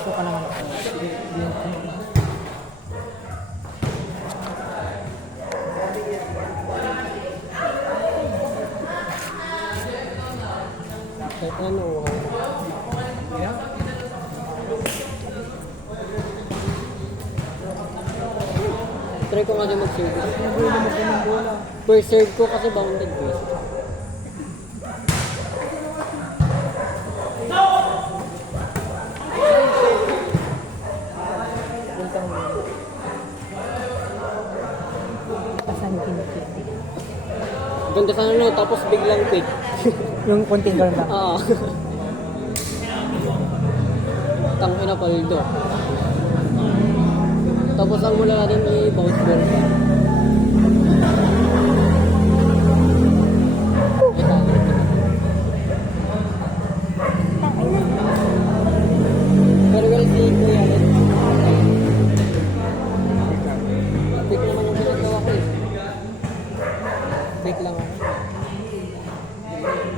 So ka naman. Kahit ano, try ko nga din mag-service. Per serve ko kasi bounded base. Pasan kinukit. Ganda sana no, tapos biglang quick. Yung konting girl lang. Ah. Tangina paldo. Tapos ang mula natin i-bounce ball pa. Pero well, si Kuya rin. Quick naman yung pinagawa ko eh. Quick lang ako.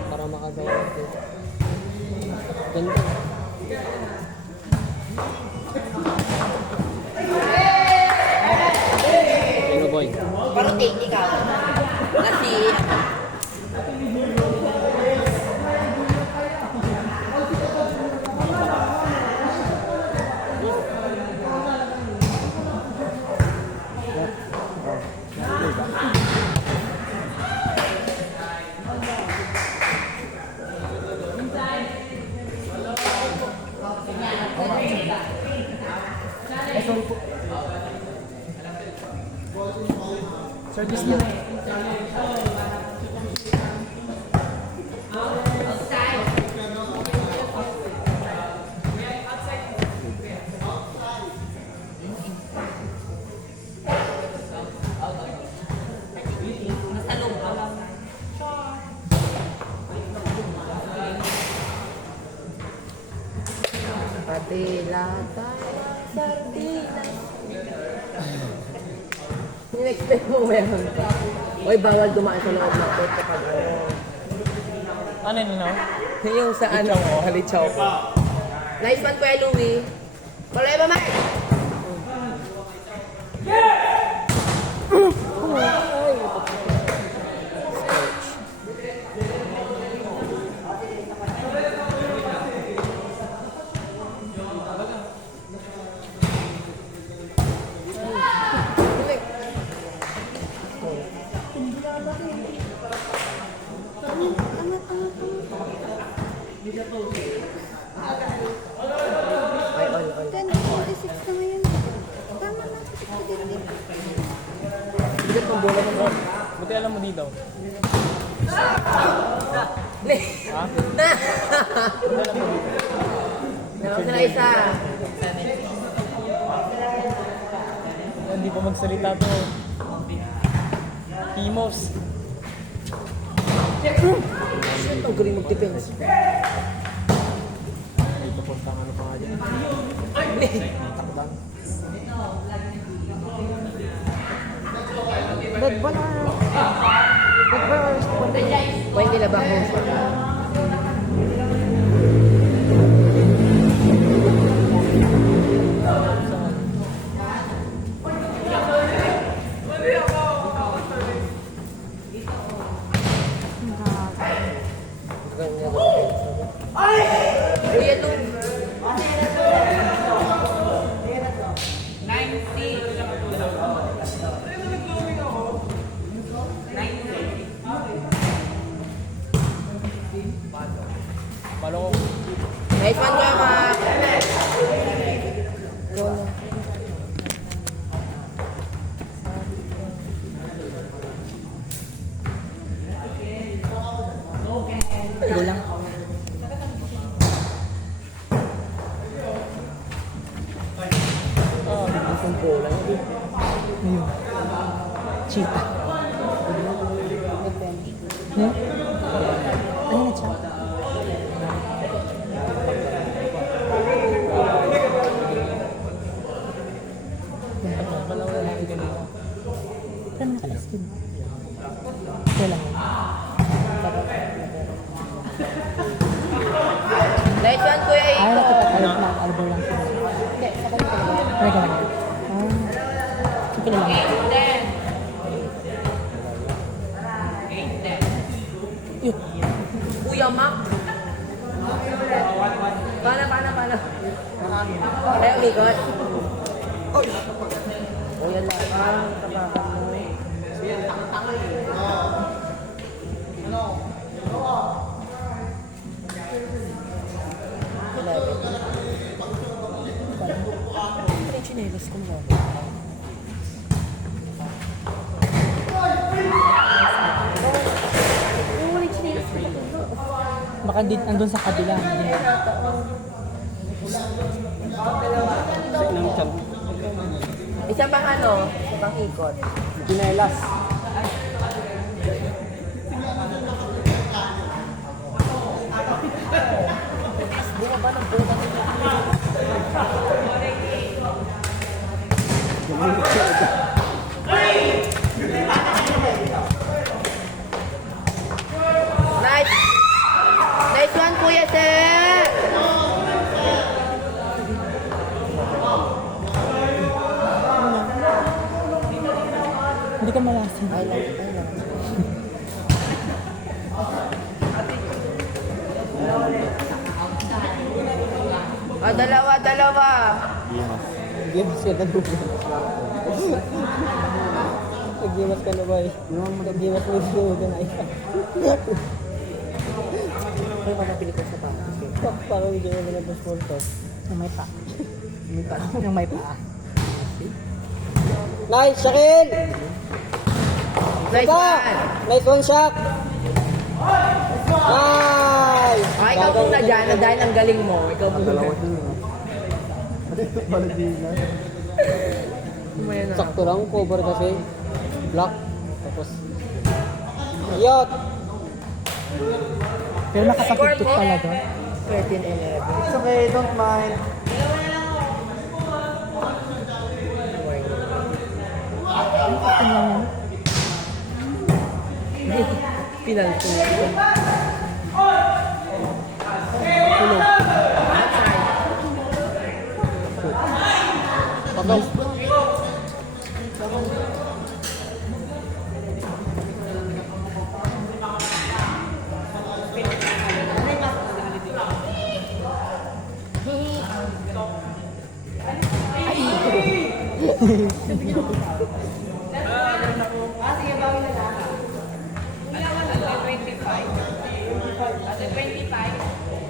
Para makagawa ko. Ganda. Ano boy? Parang technique ako. Kasi, Service niya. nasa loob ka lang. Patilata, sardinas. In-expect mo meron ka. Oy, bawal dumaan sa loob ng court kapag ano. Ano yun no? Yung sa ano, halichaw ko. Nice one, Kuya Louie. Problema, Mark! Ay, all. 10:46 na ngayon. Tama na. Bigat ng bola mo. Buti alam mo dito. Ha? Meron sila isa. Hindi pa magsalita to. Timos. Shit, ang galing mag-defense. Ito po ang ano pa nga dyan. Takdan. Dead ball or... Dead ball or spontaneous? Why nila ba home pa? Kuya Lou. Malong. Nice one, Kuya Mac. Go lang. Isang bola. Ayun. Cheetah. Hmm? Ano na siya? Pala wala lang ganito. Saan naka-skin? Wala. Nice one, Kuya Ay, Ito. nakita. Albor lang sila. Ano ka lang? Ito na lang. Kuya Mac. Paano? Kaya umikot. O yan lang. Tapakan mo. Ano yung chinelas ko mo? Baka andun sa kabila. Isa pang ano? Isa pang ikot. Ginelas. Di ba ba ng buka? Nice! Nice one, Kuya Sir! Hindi ka malasin. Ay lang. Dalawa. Gimas ka na doon. Nag-gimas ka na ba eh? Nag-gimas mo doon ka na eh. Ano ba napili ko sa package? Parang hindi mo na sponsor. Yung may pa. Yung may pa. Nice, Shakil! Nice Ito! one! Nice one, Shak! Nice! Ay, ikaw muna dyan. Dahil ang galing mo. Ikaw muna. Sakto lang, cover kasi. Block. Tapos... Yot! Pero nakapagpipit talaga. 13-11. It's okay, don't mind. Pinalto. Tapos...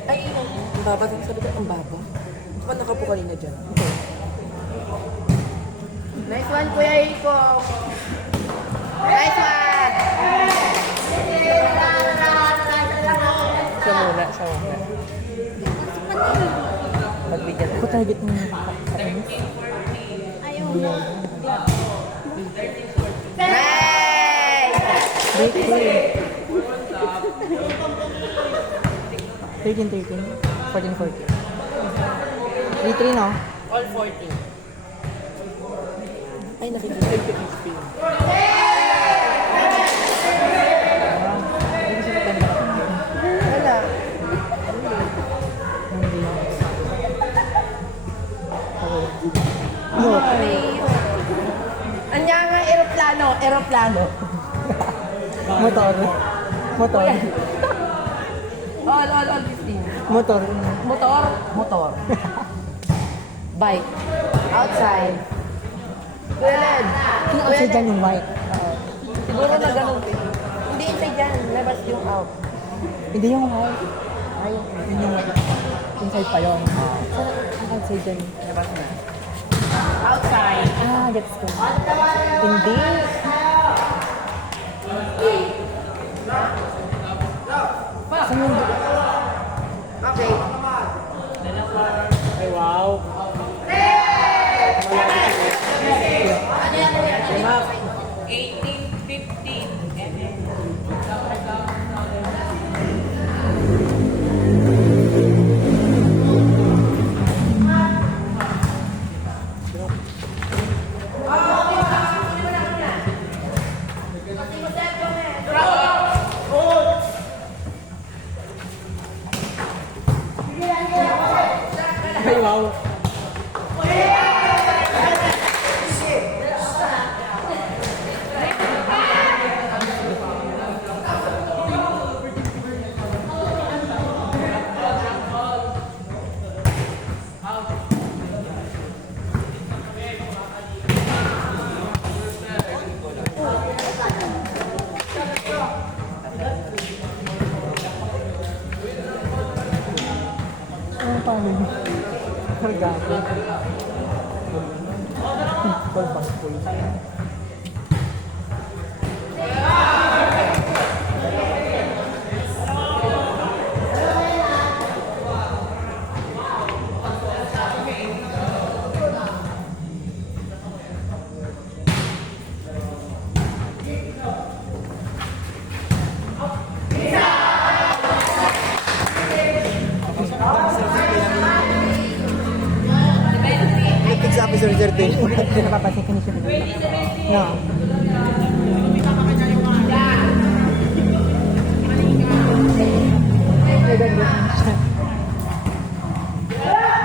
Ay, ang baba. Sabi ko, ang baba. Saan nakapo kanina dyan? Nice one, Kuya Iko. Nice one! Siya muna. Magbigyan Ako target mo yung nakakainis. Ayaw mo. Nice! Break ko eh. 13-13. 14-14. 3-3 no? All 14. Ay, nakikita ko yung spin. Wala. Anya nga, aeroplano. Motor. All 15. Motor. Motor. Bike. Outside. Kuya Yung outside dyan yung white. Siguro na ganun. Hindi inside dyan. Labas yung out. Hindi yung white. Ay, yun yung inside pa yun. Ang outside dyan. Labas na. Outside. Gets ko. Hindi. Saan yung... Okay. Ay, wow. Ay, wow. Gago. Call back full. Next officer, sir, din. Hindi napapansin ko ni siya. No.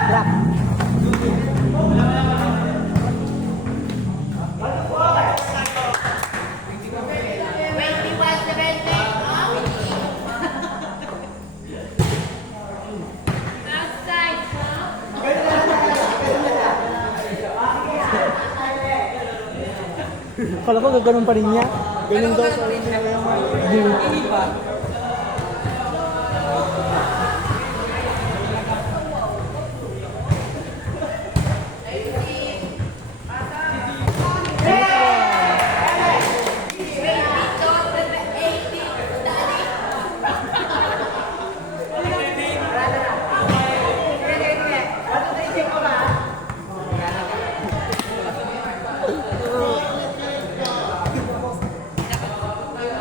Drop. Kala ko gaganon pa rin niya. Ganun daw sa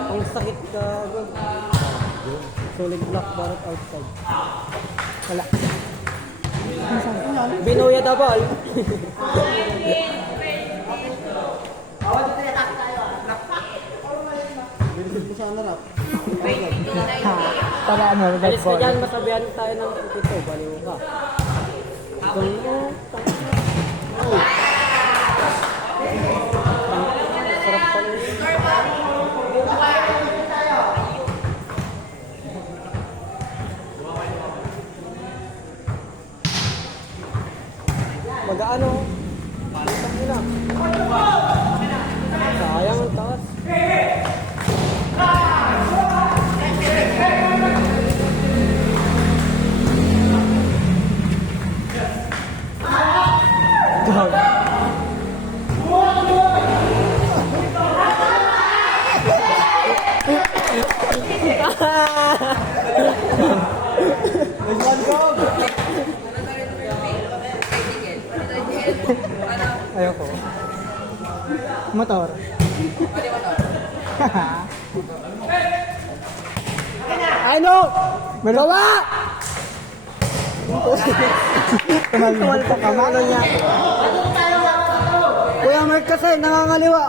ang sakit ka. Solid block barot outside. Wala. Binoya double. Ha. Para ano, red Alis ka ball. dyan, masabihan tayo ng tito. Baliw ka. Ikaw mo. Sarap pala yun. Mag-ano? Putang ina. Sayang ang taas. Ayoko. Motor. Ano? Bawa! Tumal pa ka. Ano niya? Kuya Mark kasi, nangangaliwa.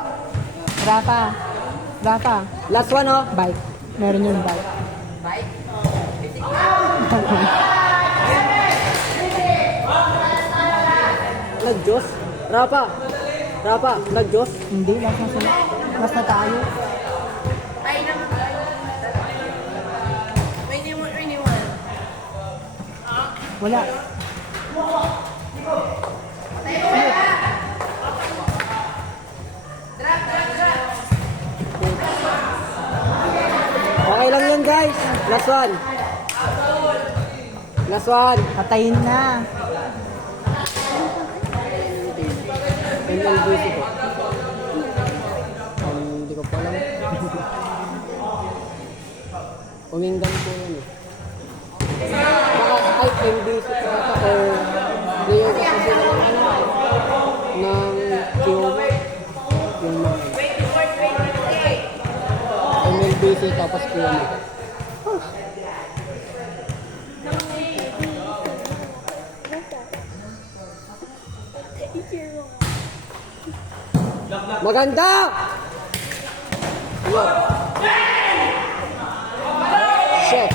Rafa. Rafa. Last one, oh. Bike. Meron yung bike. Nag-Diyos? Rapa. Rapa, nag-Diyos? Hindi, last na sila. Last na tayo. Wala. Okay lang yun, guys. Last one. Last one. Patayin na. NLBC ko. Hindi ko pa alam. Uminggan po yan eh. Baka ay MBC ka ata or player ka kasi ng Kiyoma. Yung mga MLBC tapos Kiyoma. Maganda! Shit.